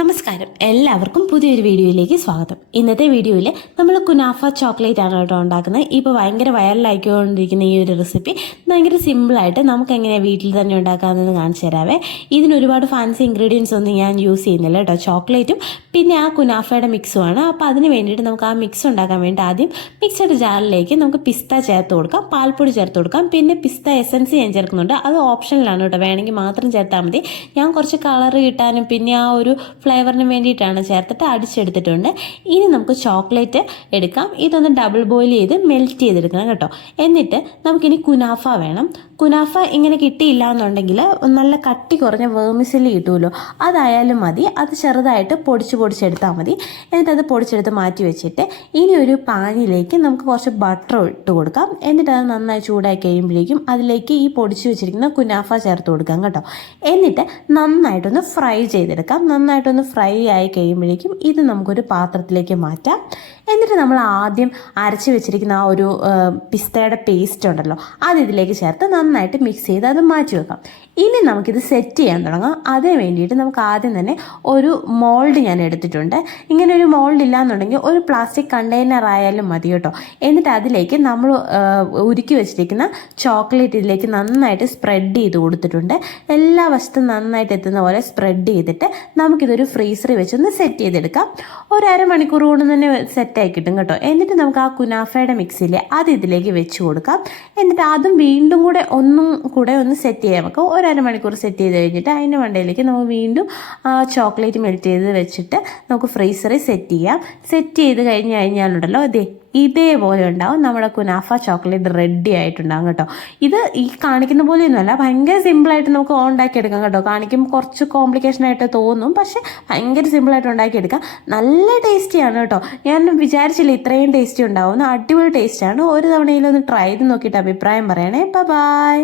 നമസ്കാരം, എല്ലാവർക്കും പുതിയൊരു വീഡിയോയിലേക്ക് സ്വാഗതം. ഇന്നത്തെ വീഡിയോയിൽ നമ്മൾ കുനാഫ ചോക്ലേറ്റ് ആണ് കേട്ടോ ഉണ്ടാക്കുന്നത്. ഇപ്പോൾ ഭയങ്കര വൈറലായിക്കൊണ്ടിരിക്കുന്ന ഈ ഒരു റെസിപ്പി ഭയങ്കര സിമ്പിളായിട്ട് നമുക്ക് എങ്ങനെയാണ് വീട്ടിൽ തന്നെ ഉണ്ടാക്കാമെന്ന് കാണിച്ചു തരാവേ. ഇതിന് ഒരുപാട് ഫാൻസി ഇൻഗ്രീഡിയൻസ് ഒന്നും ഞാൻ യൂസ് ചെയ്യുന്നില്ല കേട്ടോ. ചോക്ലേറ്റും പിന്നെ ആ കുനാഫയുടെ മിക്സുമാണ്. അപ്പോൾ അതിന് വേണ്ടിയിട്ട് നമുക്ക് ആ മിക്സ് ഉണ്ടാക്കാൻ വേണ്ടി ആദ്യം മിക്സഡ് ജാറിലേക്ക് നമുക്ക് പിസ്ത ചേർത്ത് കൊടുക്കാം, പാൽപ്പൊടി ചേർത്ത് കൊടുക്കാം, പിന്നെ പിസ്ത എസൻസ് ഞാൻ ചേർക്കുന്നുണ്ട്. അത് ഓപ്ഷനിലാണ് കേട്ടോ, വേണമെങ്കിൽ മാത്രം ചേർത്താൽ മതി. ഞാൻ കുറച്ച് കളർ കിട്ടാനും പിന്നെ ആ ഒരു ഫ്ലേവറിന് വേണ്ടിയിട്ടാണ് ചേർത്തിട്ട് അടിച്ചെടുത്തിട്ടുണ്ട്. ഇനി നമുക്ക് ചോക്ലേറ്റ് എടുക്കാം. ഇതൊന്ന് ഡബിൾ ബോയിൽ ചെയ്ത് മെൽറ്റ് ചെയ്തെടുക്കണം കേട്ടോ. എന്നിട്ട് നമുക്കിനി കുനാഫ വേണം. കുനാഫ ഇങ്ങനെ കിട്ടിയില്ല എന്നുണ്ടെങ്കിൽ നല്ല കട്ടി കുറഞ്ഞ വേർമിസെല്ലി കിട്ടുമല്ലോ, അതായാലും മതി. അത് ചെറുതായിട്ട് പൊടിച്ചെടുത്താൽ മതി. എന്നിട്ട് അത് പൊടിച്ചെടുത്ത് മാറ്റി വെച്ചിട്ട് ഇനി ഒരു പാനിലേക്ക് നമുക്ക് കുറച്ച് ബട്ടർ ഇട്ട് കൊടുക്കാം. എന്നിട്ട് അത് നന്നായി ചൂടായി കഴിയുമ്പോഴേക്കും അതിലേക്ക് ഈ പൊടിച്ച് വെച്ചിരിക്കുന്ന കുനാഫ ചേർത്ത് കൊടുക്കാം കേട്ടോ. എന്നിട്ട് നന്നായിട്ടൊന്ന് ഫ്രൈ ചെയ്തെടുക്കാം. നന്നായിട്ടൊന്ന് ഫ്രൈ ആയി കഴിയുമ്പോഴേക്കും ഇത് നമുക്കൊരു പാത്രത്തിലേക്ക് മാറ്റാം. എന്നിട്ട് നമ്മൾ ആദ്യം അരച്ച് വെച്ചിരിക്കുന്ന ആ ഒരു പിസ്തയുടെ പേസ്റ്റ് ഉണ്ടല്ലോ, അത് ഇതിലേക്ക് ചേർത്ത് നന്നായിട്ട് മിക്സ് ചെയ്ത് അത് മാറ്റി വെക്കാം. ഇനി നമുക്കിത് സെറ്റ് ചെയ്യാൻ തുടങ്ങാം. അതിന് വേണ്ടിയിട്ട് നമുക്ക് ആദ്യം തന്നെ ഒരു മോൾഡ് ഞാൻ എടുത്തിട്ടുണ്ട്. ഇങ്ങനെ ഒരു മോൾഡ് ഇല്ലാന്നുണ്ടെങ്കിൽ ഒരു പ്ലാസ്റ്റിക് കണ്ടെയ്നർ ആയാലും മതി കേട്ടോ. എന്നിട്ട് അതിലേക്ക് നമ്മൾ ഉരുക്കി വെച്ചിരിക്കുന്ന ചോക്ലേറ്റ് ഇതിലേക്ക് നന്നായിട്ട് സ്പ്രെഡ് ചെയ്ത് കൊടുത്തിട്ടുണ്ട്. എല്ലാ വശത്തും നന്നായിട്ട് എത്തുന്ന പോലെ സ്പ്രെഡ് ചെയ്തിട്ട് നമുക്കിതൊരു ഫ്രീസറിൽ വെച്ചൊന്ന് സെറ്റ് ചെയ്തെടുക്കാം. ഒരു അരമണിക്കൂർ കൊണ്ട് തന്നെ സെറ്റായി കിട്ടും കേട്ടോ. എന്നിട്ട് നമുക്ക് ആ കുനാഫയുടെ മിക്സിയിലെ അത് ഇതിലേക്ക് വെച്ച് കൊടുക്കാം. എന്നിട്ട് അതും വീണ്ടും കൂടെ ഒന്ന് സെറ്റ് ചെയ്യാൻ വെക്കാം. ഒരു അരമണിക്കൂർ സെറ്റ് ചെയ്ത് കഴിഞ്ഞിട്ട് അതിൻ്റെ മണ്ടയിലേക്ക് നമുക്ക് വീണ്ടും ചോക്ലേറ്റ് മെൽറ്റ് ചെയ്ത് വെച്ചിട്ട് നമുക്ക് ഫ്രീസറിൽ സെറ്റ് ചെയ്യാം. സെറ്റ് ചെയ്ത് കഴിഞ്ഞാലുണ്ടല്ലോ ഇതേപോലെ ഉണ്ടാവും നമ്മുടെ കുനാഫ ചോക്ലേറ്റ് റെഡി ആയിട്ടുണ്ടാകും കേട്ടോ. ഇത് ഈ കാണിക്കുന്ന പോലെയൊന്നുമല്ല, ഭയങ്കര സിമ്പിളായിട്ട് നമുക്ക് ഉണ്ടാക്കിയെടുക്കാം കേട്ടോ. കാണിക്കുമ്പോൾ കുറച്ച് കോംപ്ലിക്കേഷൻ ആയിട്ട് തോന്നും, പക്ഷേ ഭയങ്കര സിമ്പിളായിട്ട് ഉണ്ടാക്കിയെടുക്കാം. നല്ല ടേസ്റ്റിയാണ് കേട്ടോ. ഞാൻ വിചാരിച്ചില്ല ഇത്രയും ടേസ്റ്റി ഉണ്ടാവുമെന്ന്. അടിപൊളി ടേസ്റ്റാണ്. ഒരു തവണയിലൊന്ന് ട്രൈ ചെയ്ത് നോക്കിയിട്ട് അഭിപ്രായം പറയണേ. ബൈ.